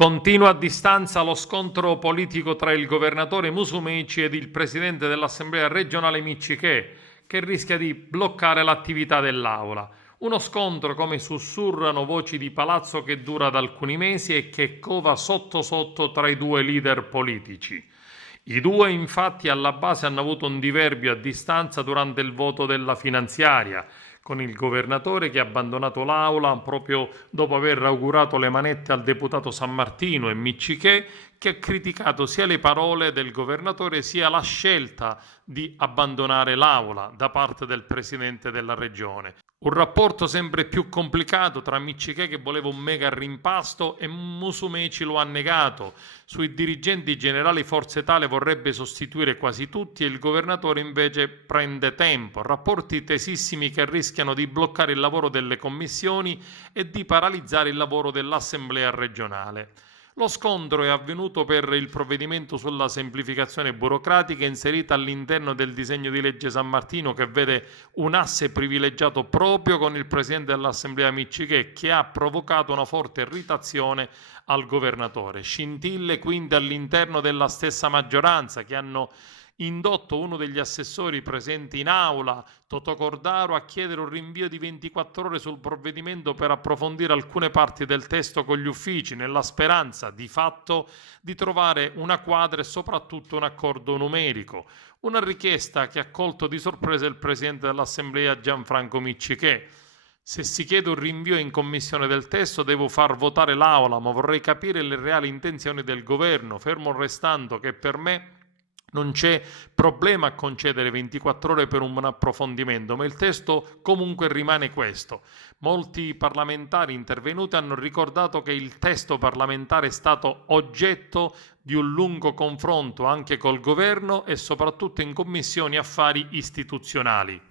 Continua a distanza lo scontro politico tra il governatore Musumeci ed il presidente dell'Assemblea regionale Miccichè, che rischia di bloccare l'attività dell'Aula. Uno scontro, come sussurrano voci di palazzo, che dura da alcuni mesi e che cova sotto sotto tra i due leader politici. I due infatti alla base hanno avuto un diverbio a distanza durante il voto della finanziaria, con il governatore che ha abbandonato l'Aula proprio dopo aver augurato le manette al deputato Sammartino e Miccichè, che ha criticato sia le parole del governatore sia la scelta di abbandonare l'Aula da parte del presidente della regione. Un rapporto sempre più complicato tra Miccichè, che voleva un mega rimpasto, e Musumeci lo ha negato. Sui dirigenti generali Forza Italia vorrebbe sostituire quasi tutti e il governatore invece prende tempo. Rapporti tesissimi che rischiano di bloccare il lavoro delle commissioni e di paralizzare il lavoro dell'Assemblea regionale. Lo scontro è avvenuto per il provvedimento sulla semplificazione burocratica inserita all'interno del disegno di legge Sammartino, che vede un asse privilegiato proprio con il presidente dell'Assemblea Miccichè, che ha provocato una forte irritazione al governatore. Scintille quindi all'interno della stessa maggioranza, che hanno indotto uno degli assessori presenti in aula, Totò Cordaro, a chiedere un rinvio di 24 ore sul provvedimento per approfondire alcune parti del testo con gli uffici, nella speranza di fatto di trovare una quadra e soprattutto un accordo numerico. Una richiesta che ha colto di sorpresa il presidente dell'Assemblea Gianfranco Miccichè. Se si chiede un rinvio in commissione del testo, devo far votare l'Aula, ma vorrei capire le reali intenzioni del governo, fermo restando che per me non c'è problema a concedere 24 ore per un approfondimento, ma il testo comunque rimane questo. Molti parlamentari intervenuti hanno ricordato che il testo parlamentare è stato oggetto di un lungo confronto anche col governo e soprattutto in commissioni affari istituzionali.